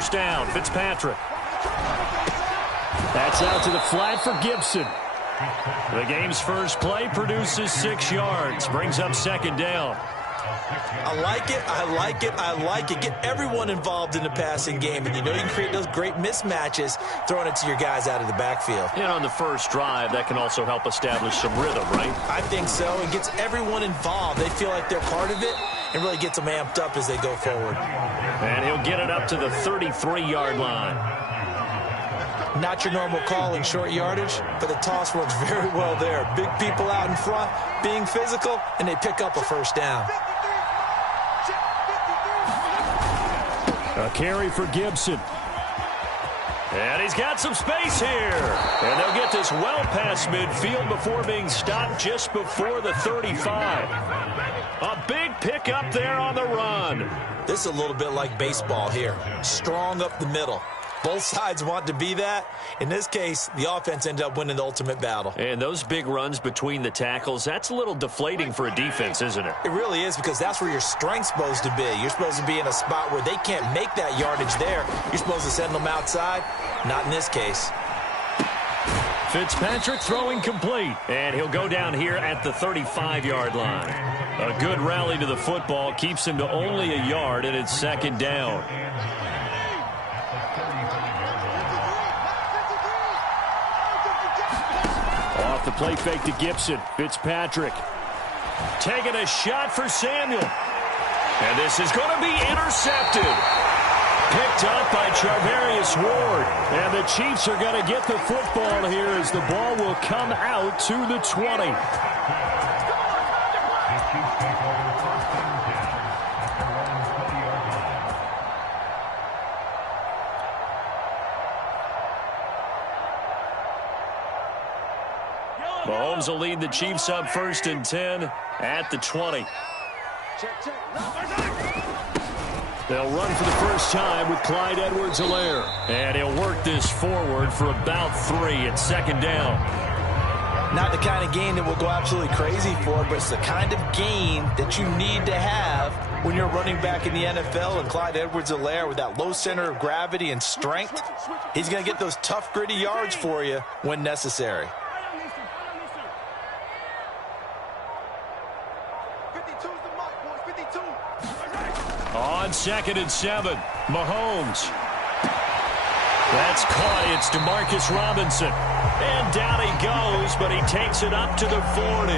first down. Fitzpatrick. That's out to the flat for Gibson. The game's first play produces 6 yards. Brings up second down. I like it, I like it, I like it. Get everyone involved in the passing game, and you know you can create those great mismatches throwing it to your guys out of the backfield. And on the first drive, that can also help establish some rhythm, right? I think so. It gets everyone involved. They feel like they're part of it and really gets them amped up as they go forward. And he'll get it up to the 33-yard line. Not your normal call in short yardage, but the toss works very well there. Big people out in front, being physical, and they pick up a first down. A carry for Gibson. And he's got some space here. And they'll get this well past midfield before being stopped just before the 35. A big pickup there on the run. This is a little bit like baseball here. Strong up the middle. Both sides want to be that. In this case, the offense ended up winning the ultimate battle. And those big runs between the tackles, that's a little deflating for a defense, isn't it? It really is, because that's where your strength's supposed to be. You're supposed to be in a spot where they can't make that yardage there. You're supposed to send them outside. Not in this case. Fitzpatrick throwing complete. And he'll go down here at the 35-yard line. A good rally to the football keeps him to only a yard, and it's second down. Off the play fake to Gibson. Fitzpatrick taking a shot for Samuel. And this is going to be intercepted. Picked up by Charvarius Ward. And the Chiefs are going to get the football here as the ball will come out to the 20. Mahomes will lead the Chiefs up 1st and 10 at the 20. They'll run for the first time with Clyde Edwards-Helaire. And he'll work this forward for about 3 at second down. Not the kind of gain that we'll go absolutely crazy for, but it's the kind of gain that you need to have when you're running back in the NFL. And Clyde Edwards-Helaire, with that low center of gravity and strength, he's going to get those tough, gritty yards for you when necessary. On 2nd and 7, Mahomes. That's caught. It's DeMarcus Robinson. And down he goes, but he takes it up to the 40.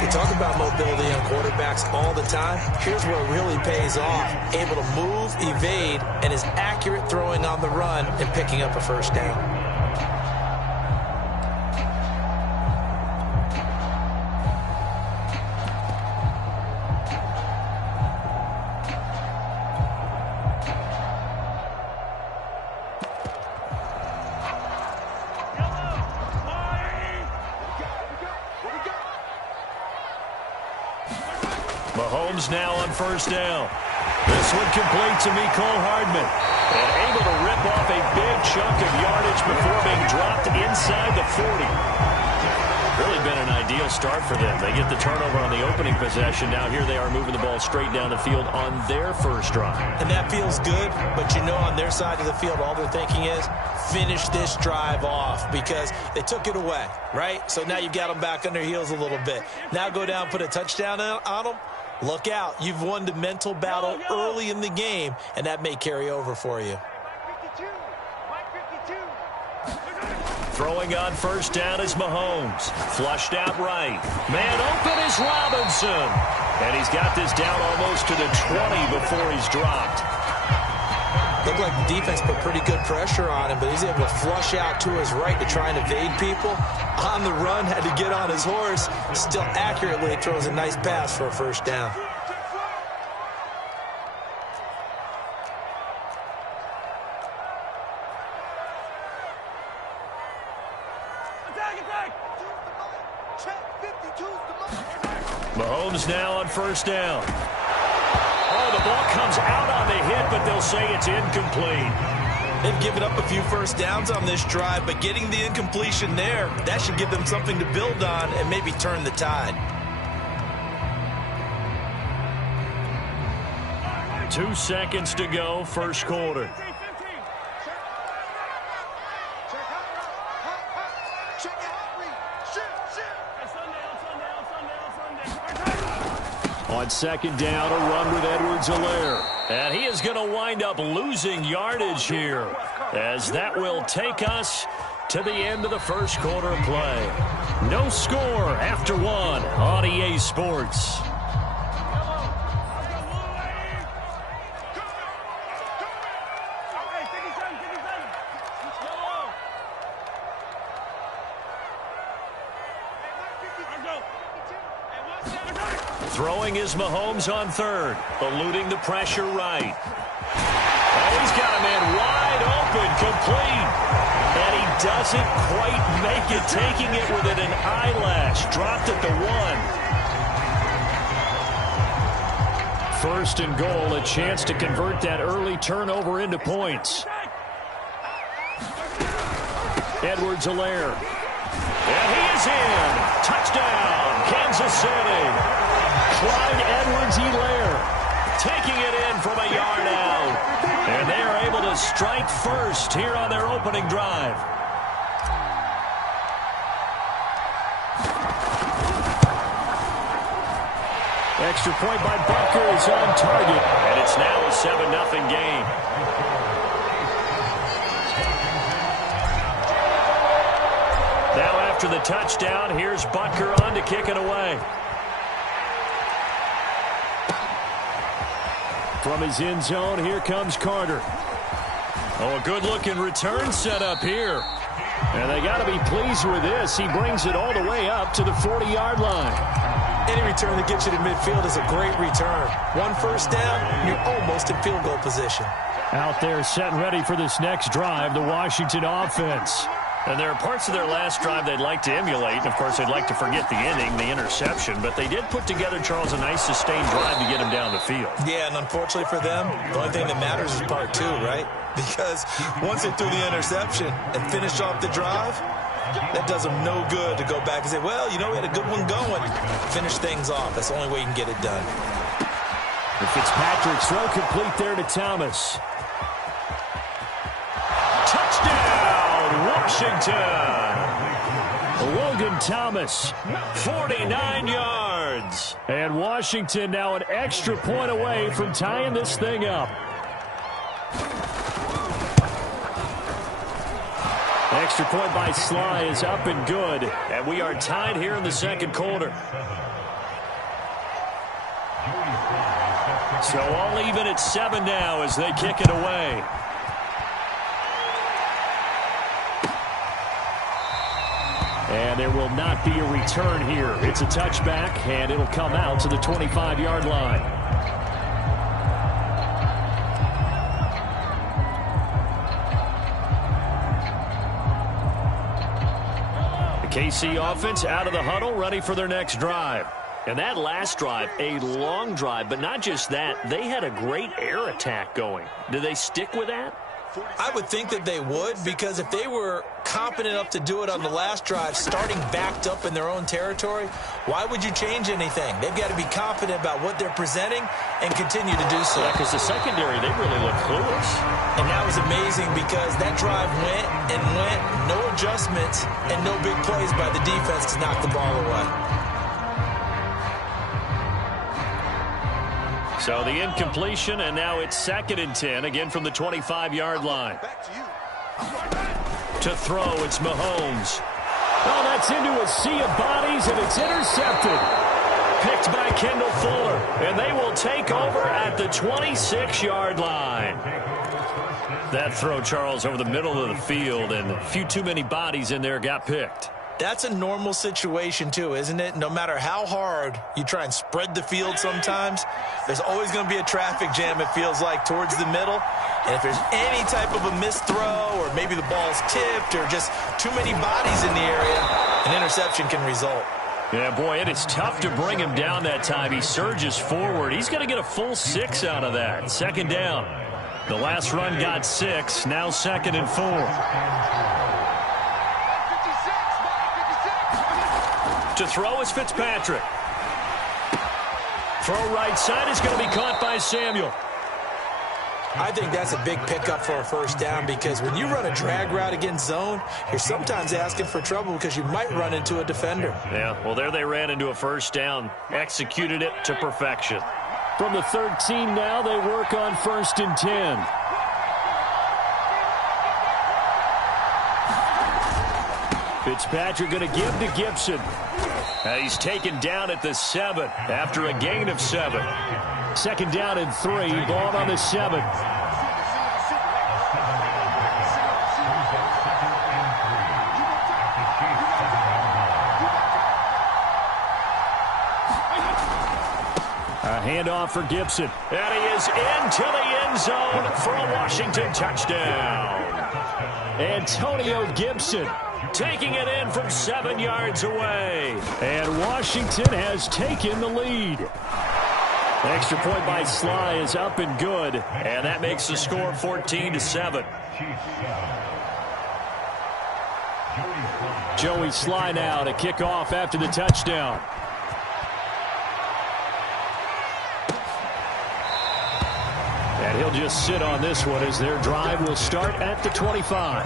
We talk about mobility on quarterbacks all the time. Here's where it really pays off. Able to move, evade, and is accurate throwing on the run and picking up a first down. Mahomes now on first down. This one complete to Mecole Hardman. And able to rip off a big chunk of yardage before being dropped inside the 40. Really been an ideal start for them. They get the turnover on the opening possession. Now here they are moving the ball straight down the field on their first drive. And that feels good, but you know on their side of the field all they're thinking is finish this drive off because they took it away, right? So now you've got them back on their heels a little bit. Now go down, put a touchdown on them. Look out. You've won the mental battle early in the game, and that may carry over for you. Throwing on first down is Mahomes. Flushed out right. Man open is Robinson. And he's got this down almost to the 20 before he's dropped. Looked like the defense put pretty good pressure on him, but he's able to flush out to his right to try and evade people. On the run, had to get on his horse. Still accurately throws a nice pass for a first down. Mahomes now on first down. Oh, the ball comes out on the hit, but they'll say it's incomplete. They've given up a few first downs on this drive, but getting the incompletion there, that should give them something to build on and maybe turn the tide. 2 seconds to go, first quarter. On second down, a run with Edwards-Helaire. And he is going to wind up losing yardage here, as that will take us to the end of the first quarter of play. No score after 1 on EA Sports. Throwing is Mahomes on third, eluding the pressure right. Oh, he's got a man wide open, complete. And he doesn't quite make it, taking it within an eyelash. Dropped at the 1. First and goal, a chance to convert that early turnover into points. Edwards-Helaire. And he is in. Touchdown, Kansas City. Clyde Edwards-Helaire taking it in from a yard out. And they are able to strike first here on their opening drive. Extra point by Butker is on target. And it's now a 7-0 game. Now after the touchdown, here's Butker on to kick it away. From his end zone, here comes Carter. Oh, a good-looking return set up here. And they got to be pleased with this. He brings it all the way up to the 40-yard line. Any return that gets you to midfield is a great return. 1 first down, you're almost in field goal position. Out there set and ready for this next drive, the Washington offense. And there are parts of their last drive they'd like to emulate. And, of course, they'd like to forget the inning, the interception. But they did put together, Charles, a nice sustained drive to get him down the field. Yeah, and unfortunately for them, the only thing that matters is part 2, right? Because once they threw the interception and finished off the drive, that does them no good to go back and say, well, you know, we had a good one going. Finish things off. That's the only way you can get it done. And Fitzpatrick's throw complete there to Thomas. Washington. Logan Thomas, 49 yards. And Washington now an extra point away from tying this thing up. Extra point by Sly is up and good. And we are tied here in the second quarter. So all even at 7 now as they kick it away. And there will not be a return here. It's a touchback, and it'll come out to the 25-yard line. The KC offense out of the huddle, ready for their next drive. And that last drive, a long drive, but not just that. They had a great air attack going. Do they stick with that? I would think that they would, because if they were competent enough to do it on the last drive, starting backed up in their own territory, why would you change anything? They've got to be confident about what they're presenting and continue to do so. Yeah, because the secondary, they really look clueless. And that was amazing because that drive went and went, no adjustments, and no big plays by the defense to knock the ball away. So the incompletion, and now it's 2nd and 10, again from the 25-yard line. To throw, it's Mahomes. Oh, that's into a sea of bodies, and it's intercepted. Picked by Kendall Fuller, and they will take over at the 26-yard line. That throw, Charles, over the middle of the field, and a few too many bodies in there got picked. That's a normal situation, too, isn't it? No matter how hard you try and spread the field sometimes, there's always going to be a traffic jam, it feels like, towards the middle. And if there's any type of a missed throw or maybe the ball's tipped or just too many bodies in the area, an interception can result. Yeah, boy, it is tough to bring him down that time. He surges forward. He's going to get a full 6 out of that. 2nd down. The last run got 6. Now 2nd and 4. To throw is Fitzpatrick. Throw right side is going to be caught by Samuel. I think that's a big pickup for a first down because when you run a drag route against zone, you're sometimes asking for trouble because you might run into a defender. Yeah, well, there they ran into a first down, executed it to perfection. From the 13 now, they work on 1st and 10. Fitzpatrick going to give to Gibson. He's taken down at the 7 after a gain of 7. 2nd down and 3, ball on the 7. A handoff for Gibson. And he is into the end zone for a Washington touchdown. Antonio Gibson taking it in from 7 yards away. And Washington has taken the lead. The extra point by Sly is up and good. And that makes the score 14-7. Joey Sly now to kick off after the touchdown. And he'll just sit on this one as their drive will start at the 25.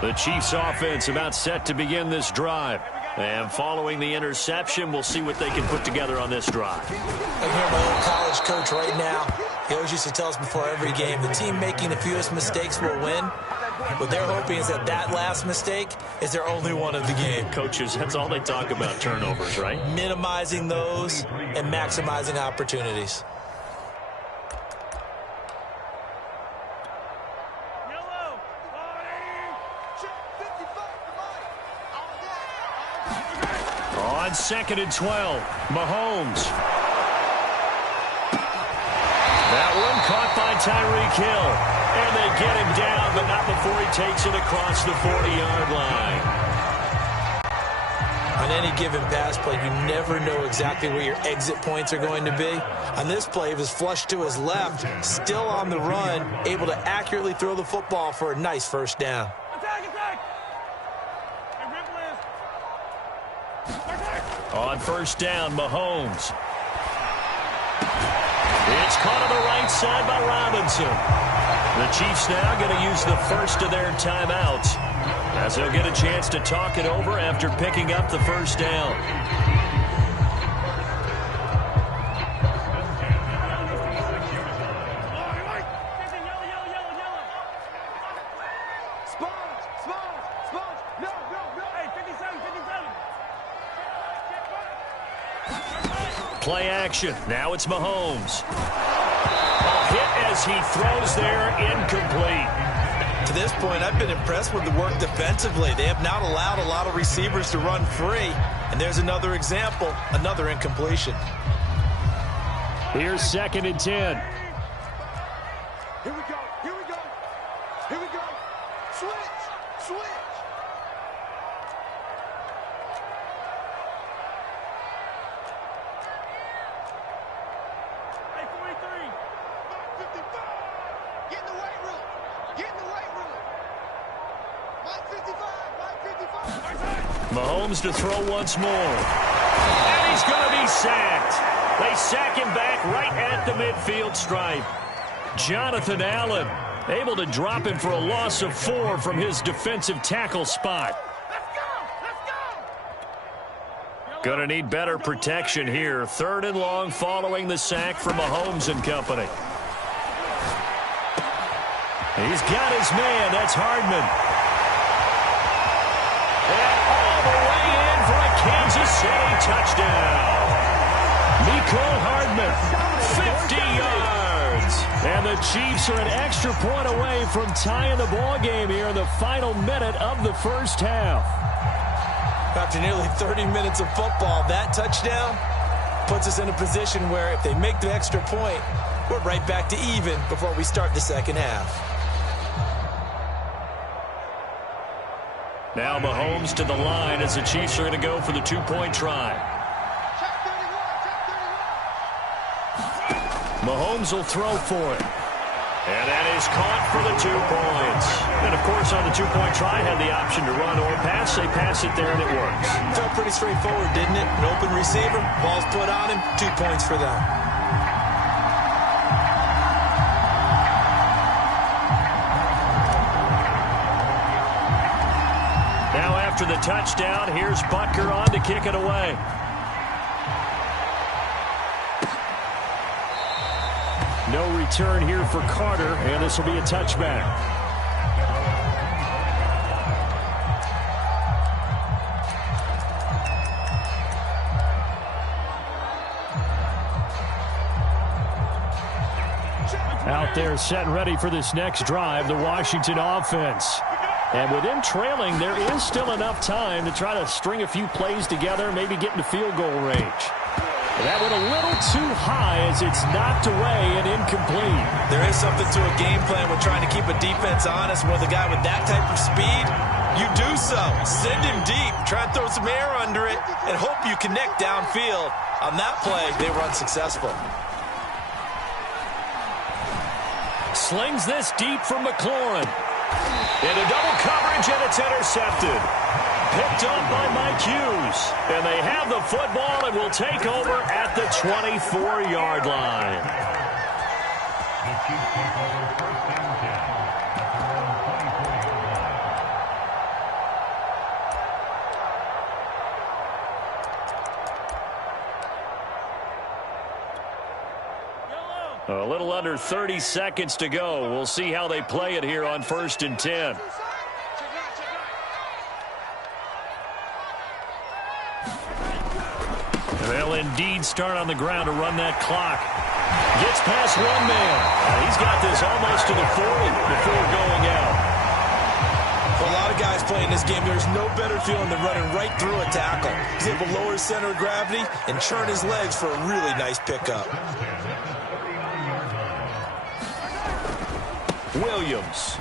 The Chiefs offense about set to begin this drive. And following the interception, we'll see what they can put together on this drive. I hear my old college coach right now. He always used to tell us before every game, the team making the fewest mistakes will win. What they're hoping is that that last mistake is their only one of the game. Coaches, that's all they talk about, turnovers, right? Minimizing those and maximizing opportunities. On 2nd and 12, Mahomes. That one caught by Tyreek Hill. And they get him down, but not before he takes it across the 40-yard line. On any given pass play, you never know exactly where your exit points are going to be. On this play, it was flushed to his left, still on the run, able to accurately throw the football for a nice first down. On 1st down, Mahomes. It's caught on the right side by Robinson. The Chiefs now going to use the first of their timeouts as they'll get a chance to talk it over after picking up the first down. Play action. Now it's Mahomes. A hit as he throws there, incomplete. To this point, I've been impressed with the work defensively. They have not allowed a lot of receivers to run free. And there's another example, another incompletion. Here's 2nd and 10. Here we go. Here we go. Here we go. Switch. Switch. Mahomes to throw once more. And he's going to be sacked. They sack him back right at the midfield stripe. Jonathan Allen able to drop him for a loss of 4 from his defensive tackle spot. Going to need better protection here. 3rd and long following the sack from Mahomes and company. He's got his man. That's Hardman. And all the way in for a Kansas City touchdown. Mecole Hardman, 50 yards. And the Chiefs are an extra point away from tying the ball game here in the final minute of the first half. After nearly 30 minutes of football, that touchdown puts us in a position where if they make the extra point, we're right back to even before we start the second half. Now Mahomes to the line as the Chiefs are going to go for the 2-point try. Mahomes will throw for it. And that is caught for the 2 points. And, of course, on the two-point try, had the option to run or pass. They pass it there, and it works. Felt pretty straightforward, didn't it? An open receiver, ball's put on him, 2 points for them. Now after the touchdown, here's Butker on to kick it away. No return here for Carter, and this will be a touchback. Out there set and ready for this next drive, the Washington offense. And with them trailing, there is still enough time to try to string a few plays together, maybe get into field goal range. That went a little too high as it's knocked away and incomplete. There is something to a game plan with trying to keep a defense honest. With a guy with that type of speed, you do so. Send him deep. Try and throw some air under it and hope you connect downfield. On that play, they were unsuccessful. Slings this deep from McLaurin. Into double coverage, and it's intercepted. Picked up by Mike Hughes. And they have the football and will take over at the 24-yard line. A little under 30 seconds to go. We'll see how they play it here on 1st and 10. They'll indeed start on the ground to run that clock. Gets past one man. He's got this almost to the 40 before going out. For a lot of guys playing this game, there's no better feeling than running right through a tackle. He's able to lower his center of gravity and churn his legs for a really nice pickup. Williams.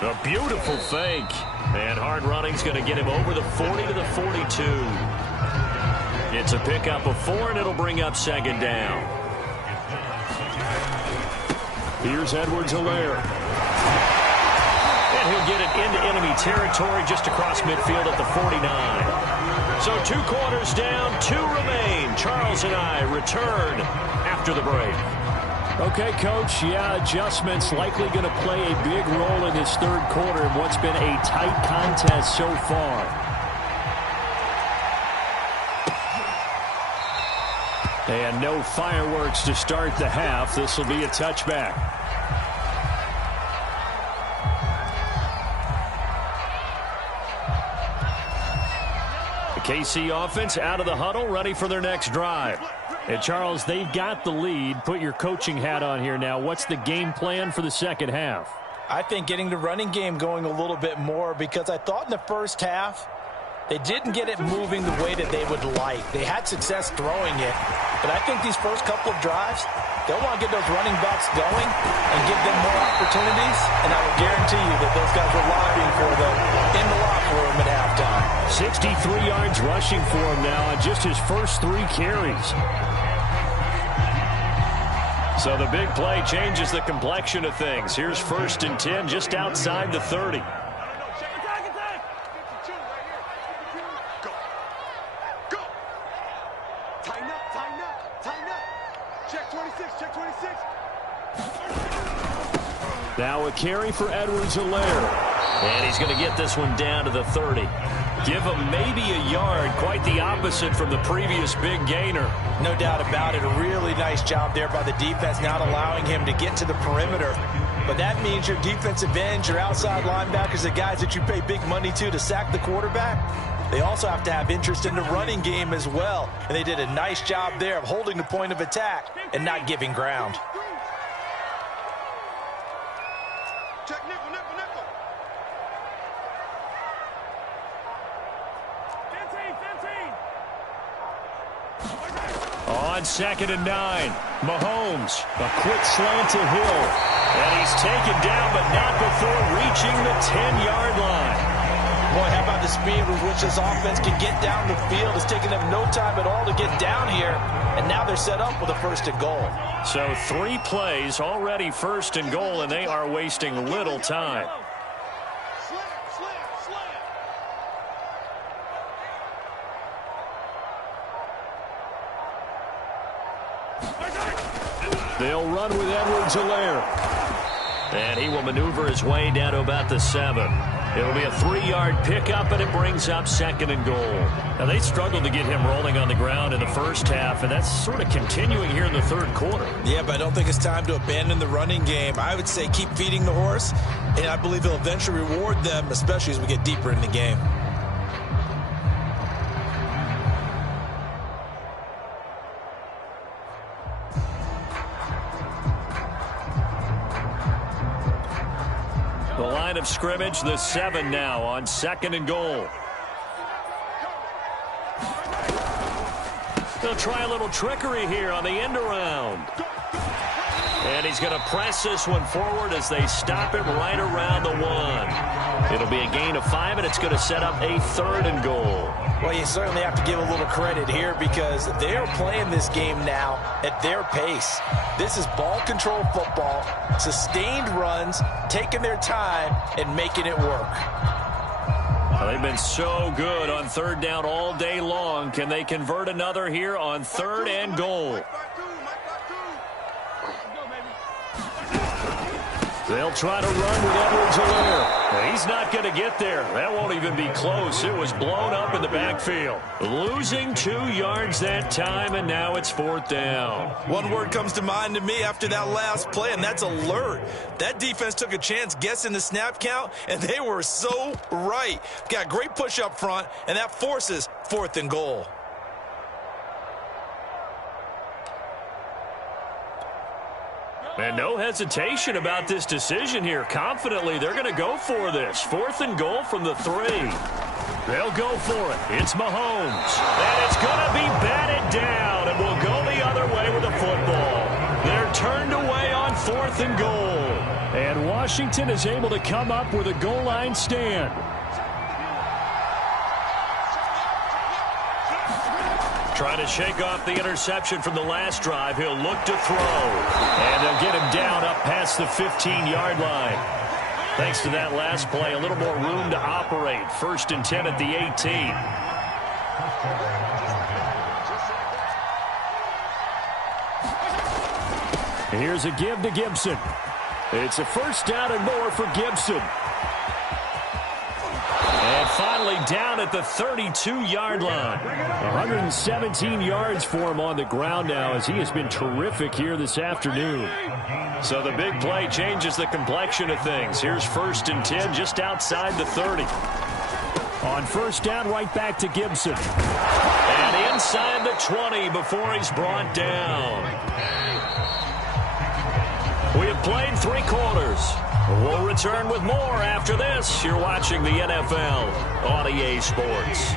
A beautiful fake. And hard running's going to get him over the 40 to the 42. It's a pickup of 4, and it'll bring up 2nd down. Here's Edwards-Helaire. And he'll get it into enemy territory just across midfield at the 49. So 2 quarters down, 2 remain. Charles and I return after the break. Okay, Coach, adjustments likely going to play a big role in this 3rd quarter in what's been a tight contest so far. And no fireworks to start the half. This will be a touchback. The KC offense out of the huddle, ready for their next drive. And, Charles, they've got the lead. Put your coaching hat on here now. What's the game plan for the 2nd half? I think getting the running game going a little bit more, because I thought in the first half they didn't get it moving the way that they would like. They had success throwing it, but I think these first couple of drives, they'll want to get those running backs going and give them more opportunities, and I will guarantee you that those guys were lobbying for them in the locker room at halftime. 63 yards rushing for him now on just his first 3 carries. So the big play changes the complexion of things. Here's 1st and 10 just outside the 30. Now a carry for Edwards-Helaire. And he's going to get this one down to the 30. Give him maybe a yard, quite the opposite from the previous big gainer. No doubt about it. A really nice job there by the defense, not allowing him to get to the perimeter. But that means your defensive ends, your outside linebackers, the guys that you pay big money to sack the quarterback, they also have to have interest in the running game as well. And they did a nice job there of holding the point of attack and not giving ground. On 2nd and 9, Mahomes, a quick slant to Hill. And he's taken down, but not before reaching the 10-yard line. Boy, how about the speed with which this offense can get down the field. It's taking them no time at all to get down here, and now they're set up with a 1st and goal. So 3 plays already 1st and goal, and they are wasting little time. They'll run with Edwards-Helaire. And he will maneuver his way down to about the 7. It'll be a 3-yard pickup, and it brings up 2nd and goal. Now, they struggled to get him rolling on the ground in the first half, and that's sort of continuing here in the 3rd quarter. Yeah, but I don't think it's time to abandon the running game. I would say keep feeding the horse, and I believe he'll eventually reward them, especially as we get deeper in the game. The line of scrimmage, the 7 now on 2nd and goal. They'll try a little trickery here on the end around. And he's going to press this one forward as they stop it right around the 1. It'll be a gain of 5, and it's going to set up a 3rd and goal. Well, you certainly have to give a little credit here because they're playing this game now at their pace. This is ball control football, sustained runs, taking their time, and making it work. Well, they've been so good on 3rd down all day long. Can they convert another here on 3rd and goal? They'll try to run with Edwards-Helaire. He's not going to get there. That won't even be close. It was blown up in the backfield. Losing 2 yards that time, and now it's 4th down. One word comes to mind to me after that last play, and that's alert. That defense took a chance guessing the snap count, and they were so right. Got great push up front, and that forces 4th and goal. And no hesitation about this decision here. Confidently, they're going to go for this. 4th and goal from the 3. They'll go for it. It's Mahomes. And it's going to be batted down, and will go the other way with the football. They're turned away on 4th and goal. And Washington is able to come up with a goal line stand. Trying to shake off the interception from the last drive. He'll look to throw. And they'll get him down up past the 15-yard line. Thanks to that last play, a little more room to operate. 1st and 10 at the 18. Here's a give to Gibson. It's a 1st down and more for Gibson. And finally down at the 32-yard line. 117 yards for him on the ground now as he has been terrific here this afternoon. So the big play changes the complexion of things. Here's 1st and 10 just outside the 30. On 1st down, right back to Gibson. And inside the 20 before he's brought down. We have played 3 quarters. We'll return with more after this. You're watching the NFL on EA Sports.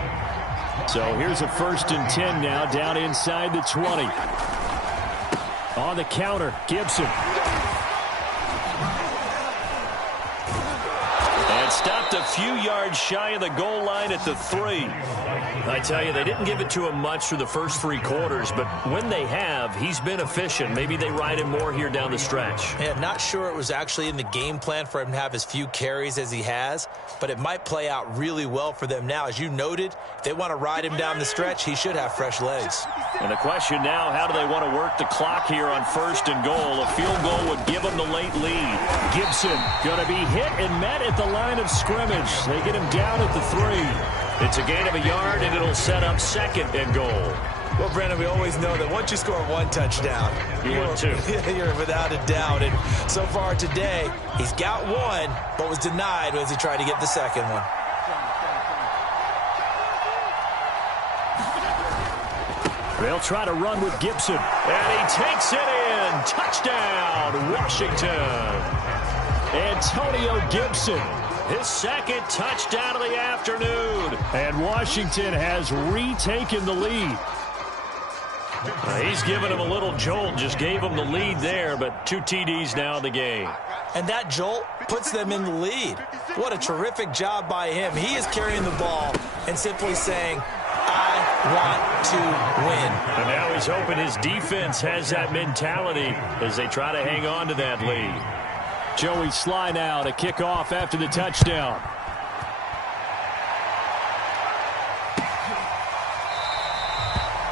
So here's a 1st and 10 now down inside the 20. On the counter, Gibson. And stopped a few yards shy of the goal line at the 3. I tell you, they didn't give it to him much through the first 3 quarters, but when they have, he's been efficient. Maybe they ride him more here down the stretch. Yeah, not sure it was actually in the game plan for him to have as few carries as he has, but it might play out really well for them now. As you noted, if they want to ride him down the stretch, he should have fresh legs. And the question now, how do they want to work the clock here on 1st and goal? A field goal would give them the late lead. Gibson going to be hit and met at the line of scrimmage. They get him down at the 3. It's a gain of a yard, and it'll set up 2nd and goal. Well, Brandon, we always know that once you score 1 touchdown, you're without a doubt. And so far today, he's got 1, but was denied as he tried to get the 2nd one. They'll try to run with Gibson. And he takes it in. Touchdown, Washington. Antonio Gibson. His 2nd touchdown of the afternoon. And Washington has retaken the lead. He's given him a little jolt, just gave him the lead there, but 2 TDs now in the game. And that jolt puts them in the lead. What a terrific job by him. He is carrying the ball and simply saying, I want to win. And now he's hoping his defense has that mentality as they try to hang on to that lead. Joey Sly now to kick off after the touchdown.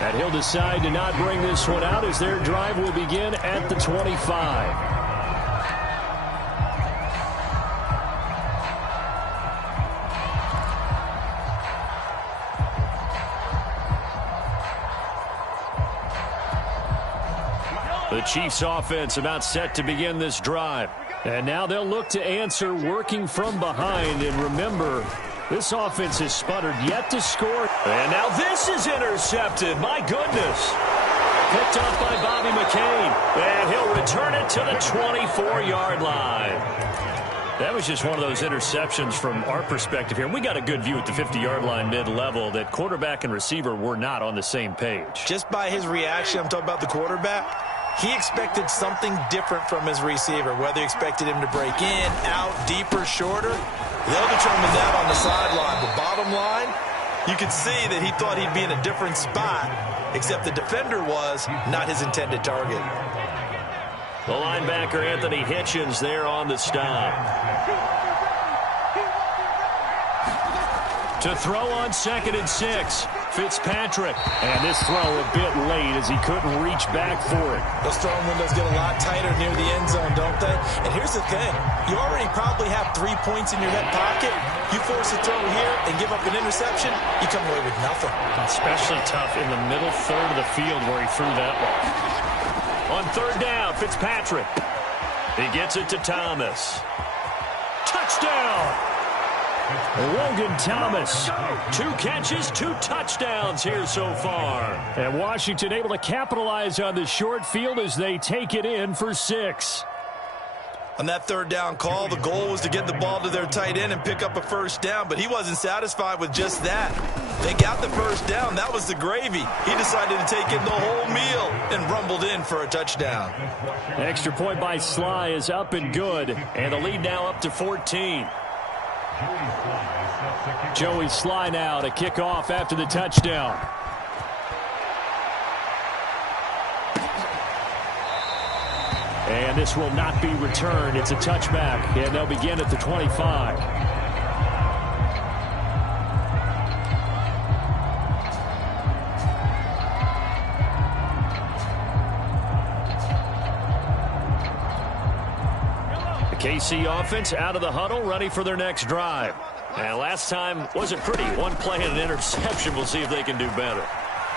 And he'll decide to not bring this one out as their drive will begin at the 25. The Chiefs offense about set to begin this drive. And now they'll look to answer working from behind. And remember, this offense has sputtered yet to score. And now this is intercepted. My goodness. Picked off by Bobby McCain. And he'll return it to the 24-yard line. That was just one of those interceptions from our perspective here. And we got a good view at the 50-yard line mid-level that quarterback and receiver were not on the same page. Just by his reaction, I'm talking about the quarterback, he expected something different from his receiver, whether he expected him to break in, out, deeper, shorter. They'll determine that on the sideline. But bottom line, you could see that he thought he'd be in a different spot, except the defender was not his intended target. The linebacker, Anthony Hitchens, there on the stop. To throw on 2nd and 6, Fitzpatrick. And this throw a bit late as he couldn't reach back for it. Those throwing windows get a lot tighter near the end zone, don't they? And here's the thing. You already probably have 3 points in your hip pocket. You force a throw here and give up an interception, you come away with nothing. Especially tough in the middle third of the field where he threw that one. On 3rd down, Fitzpatrick. He gets it to Thomas. Touchdown! Logan Thomas, 2 catches, 2 touchdowns here so far. And Washington able to capitalize on the short field as they take it in for 6. On that 3rd down call, the goal was to get the ball to their tight end and pick up a 1st down, but he wasn't satisfied with just that. They got the 1st down. That was the gravy. He decided to take in the whole meal and rumbled in for a touchdown. Extra point by Sly is up and good, and the lead now up to 14. Joey Sly now to kick off after the touchdown. And this will not be returned. It's a touchback, and they'll begin at the 25. The KC offense out of the huddle, ready for their next drive. And last time wasn't pretty. 1 play and an interception. We'll see if they can do better.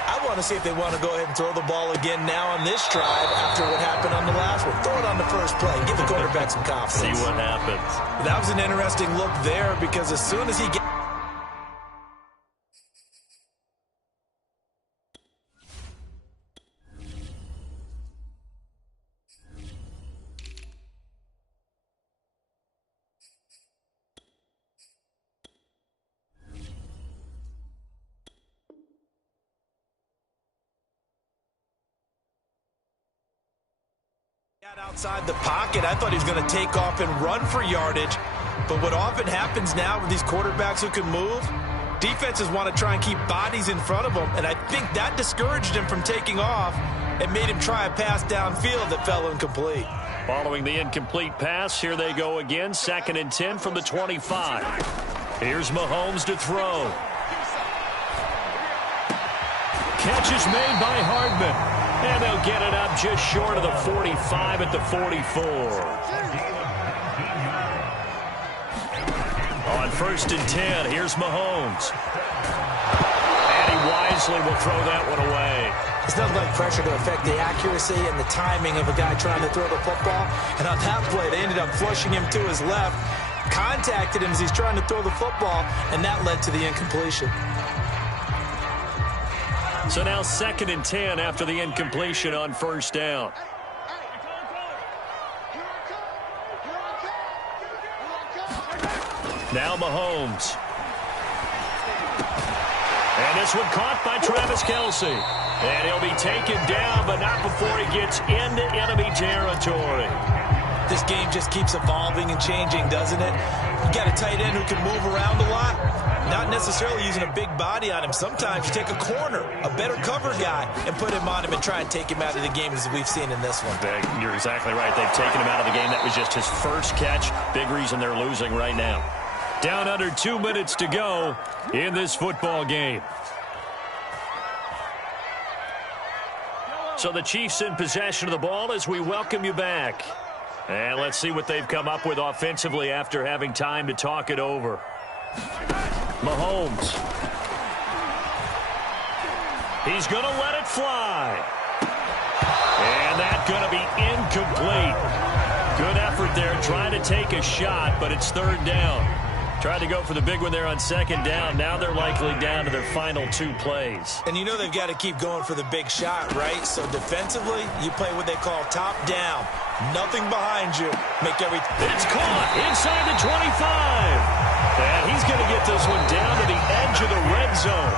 I want to see if they want to go ahead and throw the ball again now on this drive after what happened on the last one. Throw it on the first play. Give the quarterback some confidence. See what happens. That was an interesting look there because as soon as he gets... outside the pocket, I thought he was going to take off and run for yardage. But what often happens now with these quarterbacks who can move, defenses want to try and keep bodies in front of them, and I think that discouraged him from taking off and made him try a pass downfield that fell incomplete. Following the incomplete pass, here they go again, 2nd and 10 from the 25. Here's Mahomes to throw. Catch is made by Hardman. And they'll get it up just short of the 45 at the 44. On 1st and 10, here's Mahomes. And he wisely will throw that one away. It's nothing like pressure to affect the accuracy and the timing of a guy trying to throw the football. And on that play, they ended up flushing him to his left, contacted him as he's trying to throw the football, and that led to the incompletion. So now 2nd and 10 after the incompletion on 1st down. Now Mahomes. And This one caught by Travis Kelce. And he'll be taken down, but not before he gets into enemy territory. This game just keeps evolving and changing, doesn't it? You got a tight end who can move around a lot. Not necessarily using a big body on him. Sometimes you take a corner, a better cover guy, and put him on him and try and take him out of the game as we've seen in this one. You're exactly right. They've taken him out of the game. That was just his first catch. Big reason they're losing right now. Down under 2 minutes to go in this football game. So the Chiefs in possession of the ball as we welcome you back. And let's see what they've come up with offensively after having time to talk it over. Mahomes. He's going to let it fly. And that's going to be incomplete. Good effort there trying to take a shot, but it's third down. Tried to go for the big one there on second down. Now they're likely down to their final 2 plays. And you know they've got to keep going for the big shot, right? So defensively, you play what they call top down. Nothing behind you. Make everything. It's caught inside the 25. And he's going to get this one down to the edge of the red zone.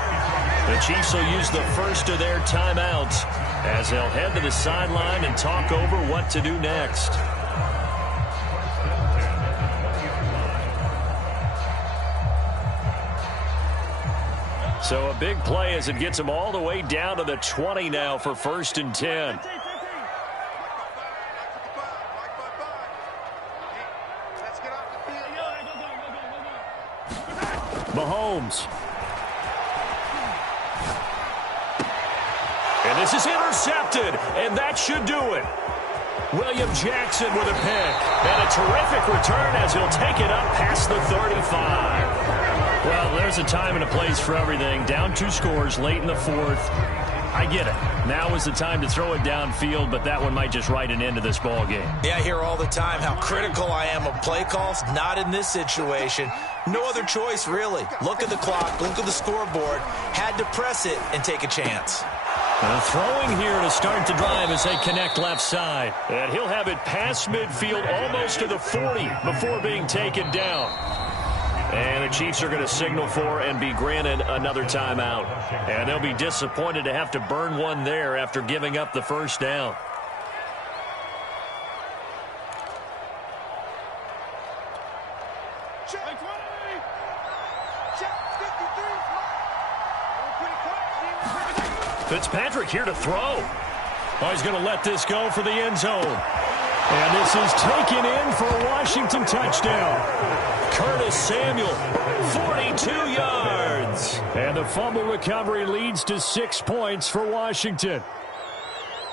The Chiefs will use the first of their timeouts as they'll head to the sideline and talk over what to do next. So a big play as it gets them all the way down to the 20 now for 1st and 10. Mahomes. And this is intercepted, and that should do it. William Jackson with a pick. And a terrific return as he'll take it up past the 35. Well, there's a time and a place for everything. Down 2 scores late in the 4th. I get it. Now is the time to throw it downfield, but that one might just write an end to this ball game. Yeah, I hear all the time how critical I am of play calls. Not in this situation. No other choice, really. Look at the clock. Look at the scoreboard. Had to press it and take a chance. Throwing here to start the drive as they connect left side. And he'll have it past midfield almost to the 40 before being taken down. And the Chiefs are going to signal for and be granted another timeout. And they'll be disappointed to have to burn one there after giving up the first down. Fitzpatrick here to throw. Oh, he's going to let this go for the end zone. And this is taken in for a Washington touchdown. Curtis Samuel, 42 yards. And the fumble recovery leads to 6 points for Washington.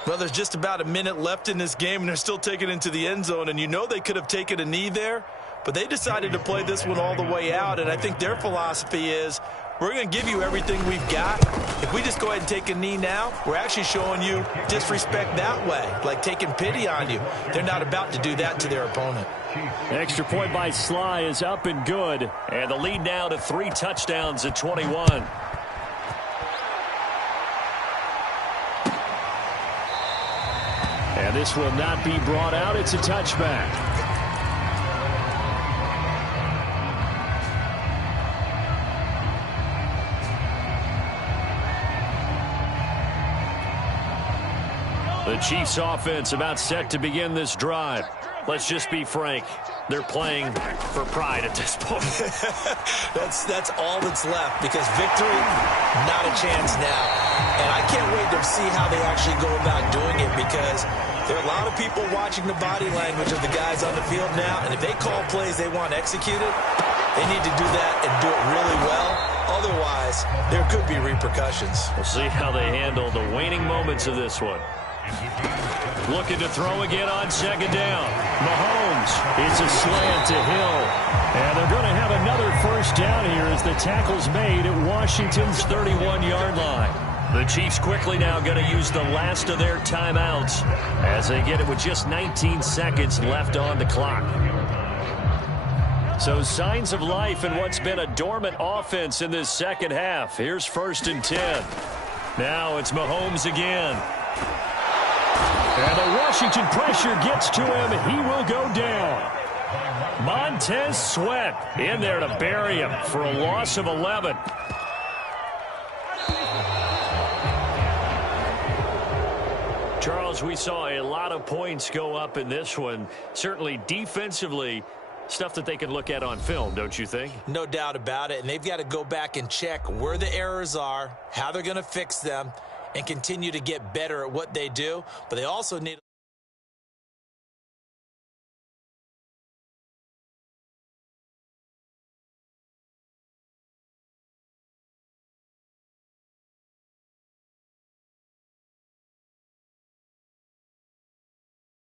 Well, there's just about a minute left in this game, and they're still taking it into the end zone. And you know they could have taken a knee there, but they decided to play this one all the way out. And I think their philosophy is, we're going to give you everything we've got. If we just go ahead and take a knee now, we're actually showing you disrespect that way, like taking pity on you. They're not about to do that to their opponent. Extra point by Sly is up and good. And the lead now to 3 touchdowns at 21. And this will not be brought out. It's a touchback. The Chiefs offense about set to begin this drive. Let's just be frank. They're playing for pride at this point. That's all that's left, because victory, not a chance now. And I can't wait to see how they actually go about doing it, because there are a lot of people watching the body language of the guys on the field now, and if they call plays they want executed, they need to do that and do it really well. Otherwise, there could be repercussions. We'll see how they handle the waning moments of this one. Looking to throw again on second down. Mahomes. It's a slant to Hill. And they're going to have another first down here as the tackle's made at Washington's 31-yard line. The Chiefs quickly now going to use the last of their timeouts as they get it with just 19 seconds left on the clock. So signs of life in what's been a dormant offense in this second half. Here's 1st and 10. Now it's Mahomes again. And the Washington pressure gets to him. He will go down. Montez Sweat in there to bury him for a loss of 11. Charles, we saw a lot of points go up in this one. Certainly defensively, stuff that they can look at on film, don't you think? No doubt about it. And they've got to go back and check where the errors are, how they're going to fix them, and continue to get better at what they do. But they also need